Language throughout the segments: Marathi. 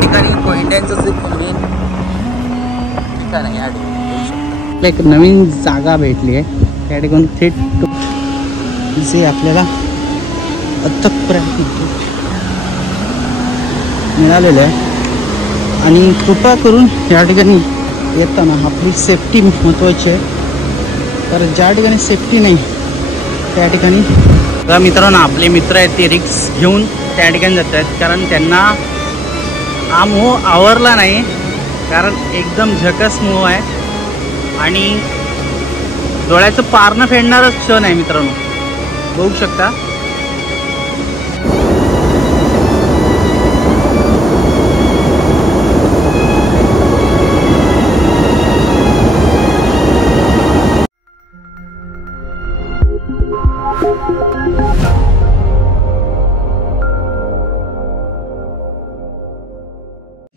ठिकाणी कोयंड्यांचं जे मेन ठिकाण आहे या ठिकाणी एक नवीन जागा भेटली आहे. त्या ठिकाणी थेट जे आपल्याला अथक मिळालेलं आहे. आणि कृपा करून या ठिकाणी येताना आपली सेफ्टी महत्त्वाची आहे. तर ज्या ठिकाणी सेफ्टी नाही त्या ठिकाणी मित्रांनो आपले मित्र आहेत ते रिक्स घेऊन त्या ठिकाणी जात आहेत. कारण त्यांना हा मोह आवरला नाही. कारण एकदम झकास मोह आहे आणि डोळ्याचं पारणं फेडणारच क्षण आहे मित्रांनो. बघू शकता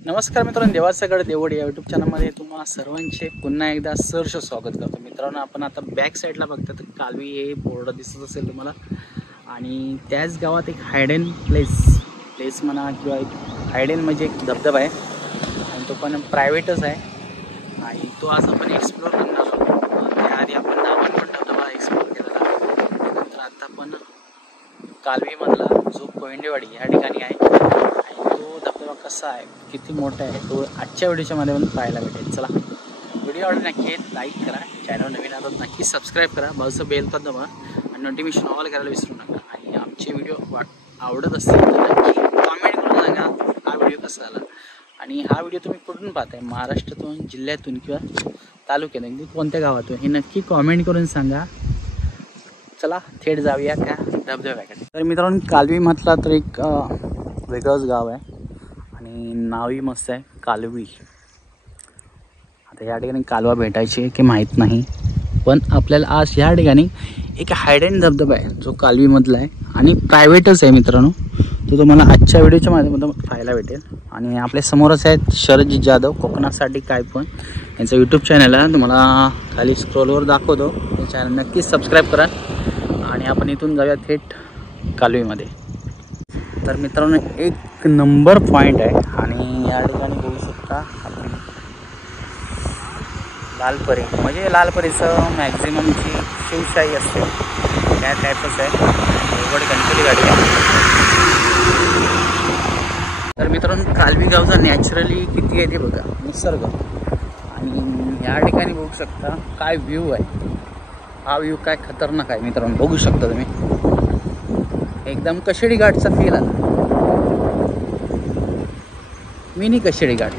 नमस्कार मित्रांनो, देवासगड देवड या यूट्यूब चॅनलमध्ये तुम्हाला सर्वांचे पुन्हा एकदा सहर्ष स्वागत करतो. मित्रांनो आपण आता बॅक साईडला बघता तर कालवी हे बोर्ड दिसत असेल तुम्हाला. आणि त्याच गावात एक हायडेन प्लेस म्हणा किंवा एक हायडेन म्हणजे एक धबधबा आहे आणि तो पण प्रायव्हेटच आहे. आणि तो आज आपण एक्सप्लोर करणार आहोत. त्याआधी आपण दावण पण धबधबा एक्सप्लोर केलेला. त्यानंतर आता आपण कालवीमधला जो कोयंडेवाडी या ठिकाणी आहे आणि तो धबधबा कसा आहे, किती मोठा आहे, तो आजच्या व्हिडिओच्या माध्यमातून पाहायला भेटेल. चला व्हिडिओ आवडला नक्की लाईक करा, चॅनल नवीन आता नक्की सबस्क्राईब करा, बाजूचं बेल तर दबा आणि नोटिफिकेशन ऑल करायला विसरू नका. आणि आमचे व्हिडिओ आवडत असतील तर नक्की कॉमेंट करून सांगा हा व्हिडिओ कसा आला. आणि हा व्हिडिओ तुम्ही कुठून पाहताय, महाराष्ट्रातून, जिल्ह्यातून किंवा तालुक्यातून, कोणत्या गावातून, हे नक्की कॉमेंट करून सांगा. चला थेट जाऊया त्या धबधब्याकडे. तर मित्रांनो कालवी म्हटला तर एक वेगळंच गाव आहे आणि नावही मस्त आहे कालवी. आता या ठिकाणी कालवा भेटायची की माहीत नाही, पण आपल्याला आज या ठिकाणी एक हायडेन धबधबा आहे जो कालवीमधला आहे आणि प्रायव्हेटच आहे मित्रांनो. तो तुम्हाला आजच्या व्हिडिओच्या माध्यमातून पाहायला भेटेल. आणि आपल्या समोरच आहेत शरदजी जाधव कोकणासाठी काय पण, यांचं यूट्यूब चॅनल आहे, तुम्हाला खाली स्क्रोलवर दाखवतो. ते चॅनल नक्की सबस्क्राईब करा. आणि आपण इथून जाऊया थेट कालवीमध्ये. तर मित्रांनो एक नंबर पॉईंट आहे आणि या ठिकाणी बघू शकता आपण लालपरी, म्हणजे लालपरीचं मॅक्झिममची शिवशाही असते त्या टाईपच आहे. एवढी गणपती गाडी आहे. तर मित्रांनो कालवी गावचा नॅचरली किती आहे ते बघा, निसर्ग. आणि या ठिकाणी बघू शकता काय व्ह्यू आहे. हा व्ह्यू काय खतरनाक आहे मित्रांनो, बघू शकता तुम्ही. एकदम कशेडी घाटचा फील आला, मिनी कशेडी घाट.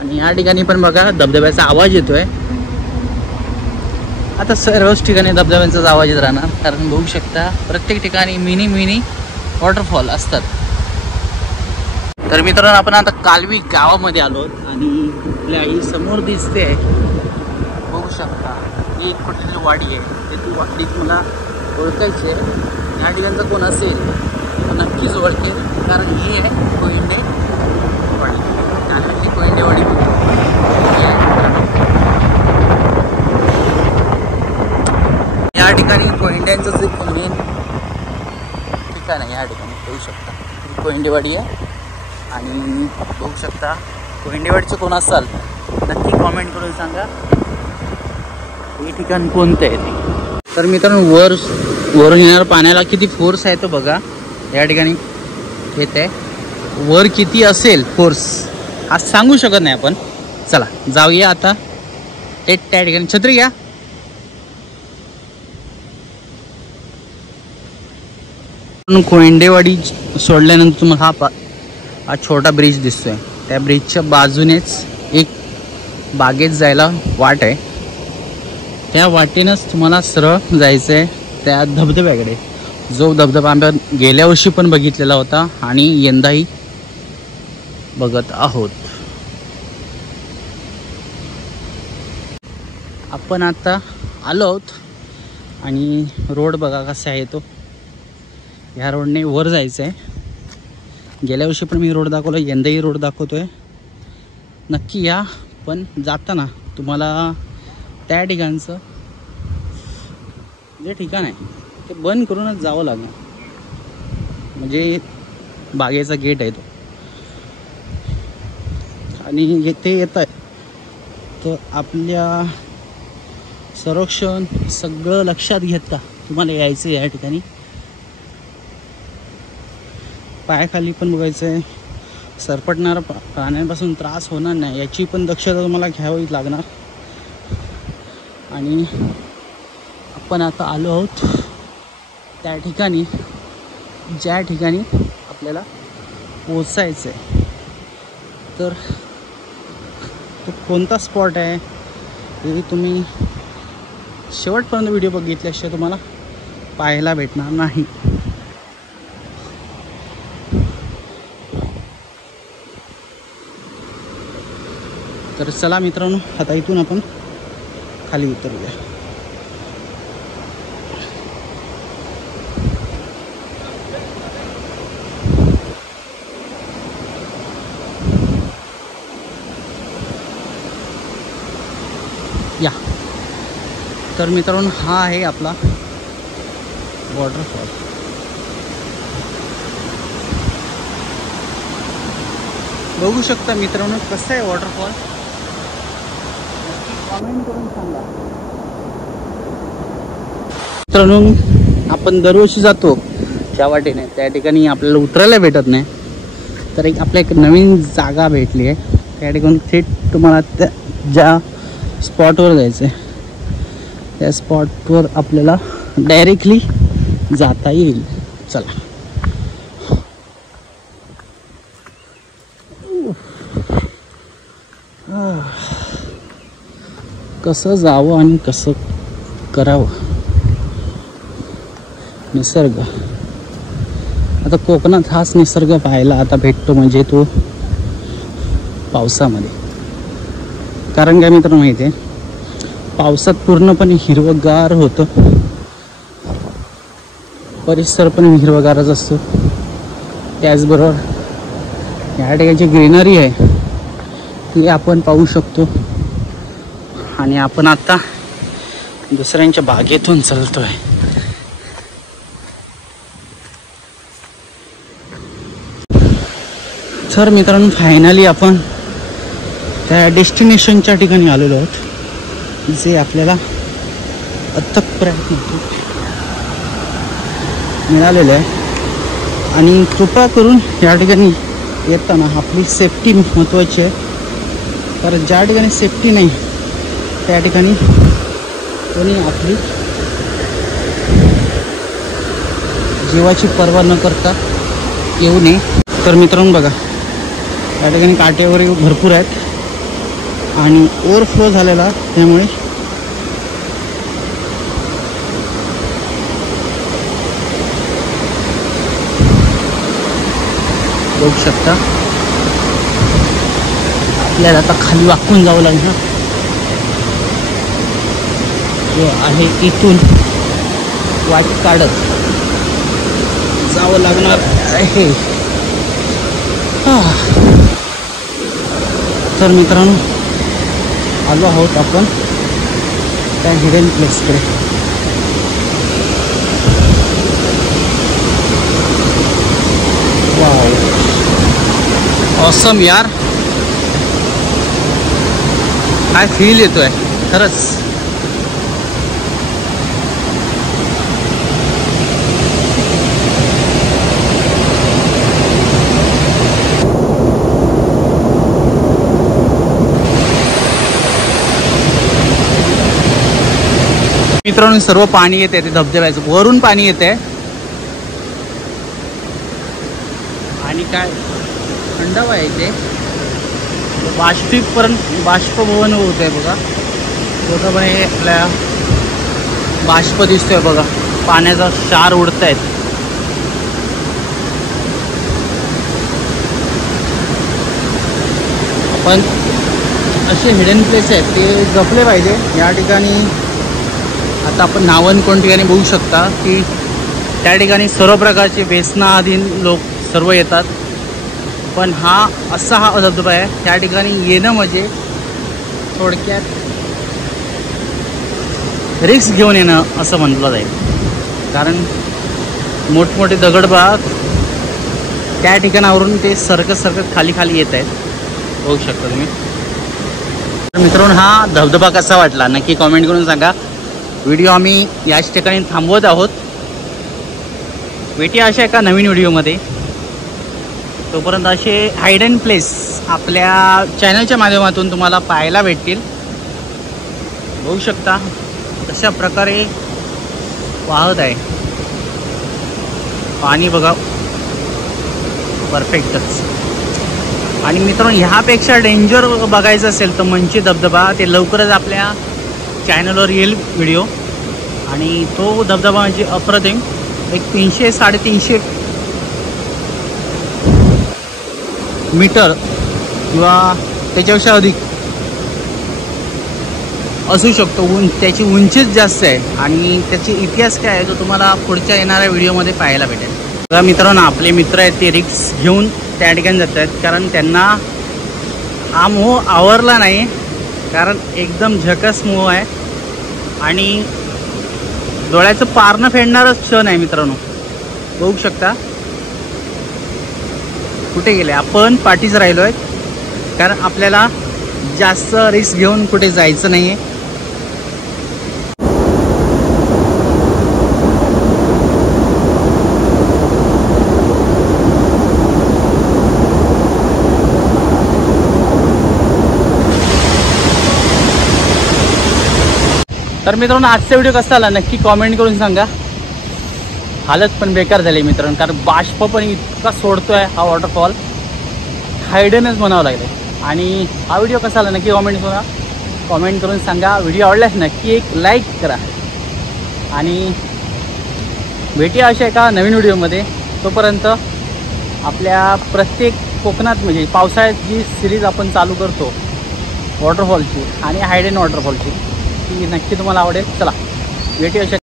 आणि या ठिकाणी पण बघा धबधब्याचा आवाज येतोय. आता सर्वच ठिकाणी धबधब्यांचाच आवाज येत राहणार, कारण बघू शकता प्रत्येक ठिकाणी मिनी वॉटरफॉल असतात. तर मित्रांनो आपण आता कालवी गावामध्ये आलो आणि आपल्या आई समोर दिसते बघू शकता ही एक कुठली वाडी आहे. ते ती वाडी मला ओळखायची आहे. या ठिकाणचा कोण असेल तो नक्कीच ओळखेल, कारण ही आहे कोयंडे वाडी. कालवीची कोयंडे वाडी या ठिकाणी कोयंड्यांचं जे मेन ठिकाण आहे या ठिकाणी बघू शकता ही कोयंडेवाडी आहे. आणि बघू शकता कोयंडेवाडीचं कोण असाल नक्की कॉमेंट करून सांगा हे ठिकाण कोणतं आहे ते. तर मित्रांनो वरून येणाऱ्या पाण्याला किती फोर्स आहे तो बघा. या ठिकाणी येत आहे, वर किती असेल फोर्स आज सांगू शकत नाही आपण. चला जाऊया आता ते त्या ठिकाणी. छत्री घ्या. कोयंडेवाडी सोडल्यानंतर तुम्हाला हा छोटा ब्रिज दिसतोय. त्या ब्रिजच्या बाजूनेच एक बागेत जायला वाट आहे. त्या वाटेनंच तुम्हाला सरळ जायचं आहे त्या धबधब्याकडे, जो धबधबा आम्ही गेल्या वर्षी पण बघितलेला होता आणि यंदाही बघत आहोत. आपण आता आलो आहोत आणि रोड बघा कसा आहे तो. ह्या रोडने वर जायचं आहे. गेल्या वर्षी पण मी रोड दाखवला, यंदाही रोड दाखवतोय. नक्की या, पण जाताना तुम्हाला त्या ठिकाणचं जे ठिकाण आहे ते बंद करूनच जावं लागणार. म्हणजे बागेचा गेट आहे तो. आणि येथे येत आहे तर आपल्या संरक्षण सगळं लक्षात घेता तुम्हाला यायचं या ठिकाणी. पायाखाली पण बघायचं आहे, सरपटणारा प्राण्यांपासून त्रास होणार नाही याची पण दक्षता तुम्हाला घ्यावी लागणार. आणि आपण आता आलो आहोत त्या ठिकाणी ज्या ठिकाणी आपल्याला पोचायचं आहे. तर तो कोणता स्पॉट आहे हे तुम्ही शेवटपर्यंत व्हिडिओ बघितल्याशिवाय तुम्हाला पाहायला भेटणार नाही. तर चला मित्रांनो, आता इथून आपण खाली उतरूया. या तर मित्रांनो, हा आहे आपला वॉटरफॉल. बघू शकता मित्रांनो कसं आहे वॉटरफॉल, कमेंट करून सांगा. मित्रांनो, आपण दरवर्षी जातो ज्या वाटेने त्या ठिकाणी आपल्याला उतरायला भेटत नाही. तर आपल्या एक नवीन जागा भेटली आहे. त्या ठिकाणी थेट तुम्हाला त्या ज्या स्पॉटवर जायचं आहे त्या स्पॉटवर आपल्याला डायरेक्टली जाता येईल. चला. कसं जावं आणि कसं करावं. निसर्ग, आता कोकणात हाच निसर्ग पाहायला आता भेटतो म्हणजे तो पावसामध्ये. कारण काय मित्रांनो माहिती आहे, पावसात पूर्णपणे हिरवगार होतं, परिसर पण हिरवगारच असतो. त्याचबरोबर या ठिकाणची ग्रीनरी आहे ती आपण पाहू शकतो. आणि आपण आता दुसऱ्यांच्या बागेतून चालतोय. तर मित्रांनो, फायनली आपण त्या डेस्टिनेशनच्या ठिकाणी आलेलो आहोत जे आपल्याला अथक प्रयत्न मिळालेलं आहे. आणि कृपा करून या ठिकाणी येताना आपली सेफ्टी महत्त्वाची आहे. कारण ज्या ठिकाणी सेफ्टी नाही त्या ठिकाणी कोणी आपली जीवाची पर्वा न करता येऊ नये. तर मित्रांनो बघा, या ठिकाणी काटे वगैरे भरपूर आहेत आणि ओव्हरफ्लो झालेला, त्यामुळे बघू शकता आपल्याला आता खाली वाकून जावं लागणार. जो आहे इथून वाट काढत जावं लागणार आहे. तर मित्रांनो, आलो आहोत आपण त्या हिडन प्लेसकडे. वाव, ऑसम यार, काय फील येतोय खरंच. मित्रांनो, सर्व पाणी येते ते धबधब्याचं, वरून पाणी येते आणि काय थंडावा आहे इथे. बाष्पभवन होत आहे बघा. पूर्णपणे आपल्या बाष्प दिसतोय बघा, पाण्याचा क्षार उडतायत. पण असे हिडन प्लेस आहेत ते जपले पाहिजे. या ठिकाणी आता आपण नावनकोण ठिकाणी बघू शकता की त्या ठिकाणी सर्व प्रकारचे व्यसनाधीन लोक सर्व येतात. पण हा धबधबा आहे, त्या ठिकाणी येणं म्हणजे थोडक्यात रिस्क घेऊन येणं असं म्हटलं जाईल. कारण मोठमोठे दगडबाग त्या ठिकाणावरून ते सरकत खाली खाली येत आहेत, बघू शकता तुम्ही. तर मित्रांनो, हा धबधबा कसा वाटला नक्की कॉमेंट करून सांगा. व्हिडिओ आम्ही याच ठिकाणी थांबवत आहोत. भेटी अशा एका नवीन व्हिडिओमध्ये. तोपर्यंत असे हायडन प्लेस आपल्या चॅनलच्या माध्यमातून तुम्हाला पाहायला भेटतील. बघू शकता कशा प्रकारे वाहत आहे पाणी, बघा परफेक्टच. आणि मित्रांनो, ह्यापेक्षा डेंजर बघायचं असेल तर मंची धबधबा, ते लवकरच आपल्या चॅनलवर येईल व्हिडिओ. आणि तो धबधबा म्हणजे अप्रतिम, एक 300-350 मीटर किंवा त्याच्यापेक्षा अधिक असू शकतो. त्याची उंचीच जास्त आहे आणि त्याची इतिहास काय आहे तो तुम्हाला पुढच्या येणाऱ्या व्हिडिओमध्ये पाहायला भेटेल. बघा मित्रांनो, आपले मित्र आहेत ते रिक्स घेऊन त्या ठिकाणी जात आहेत, कारण त्यांना हा मोह आवरला नाही. कारण एकदम झकास मोह आहे आणि डोळ्याचं पारणं फेडणारच क्षण आहे मित्रांनो. बघू शकता कुठे गेले. आपण पाठीच राहिलो आहे, कारण आपल्याला जास्त रिस्क घेऊन कुठे जायचं नाही आहे. तर मित्रांनो, आजचा व्हिडिओ कसा आला नक्की कॉमेंट करून सांगा. हालत पण बेकार झाली मित्रांनो, कारण बाष्प पण इतका सोडतोय हा वॉटरफॉल, हायडनच म्हणावं लागलं. आणि हा व्हिडिओ कसा आला नक्की कॉमेंट करून सांगा. व्हिडिओ आवडल्यास नक्की एक लाईक करा आणि भेटूया अशा एका नवीन व्हिडिओमध्ये. तोपर्यंत आपल्या प्रत्येक कोकणात म्हणजे पावसाळ्यात जी सिरीज आपण चालू करतो वॉटरफॉलची आणि हायडन वॉटरफॉलची, ती नक्की तुम्हाला आवडेल. चला भेटूया अशा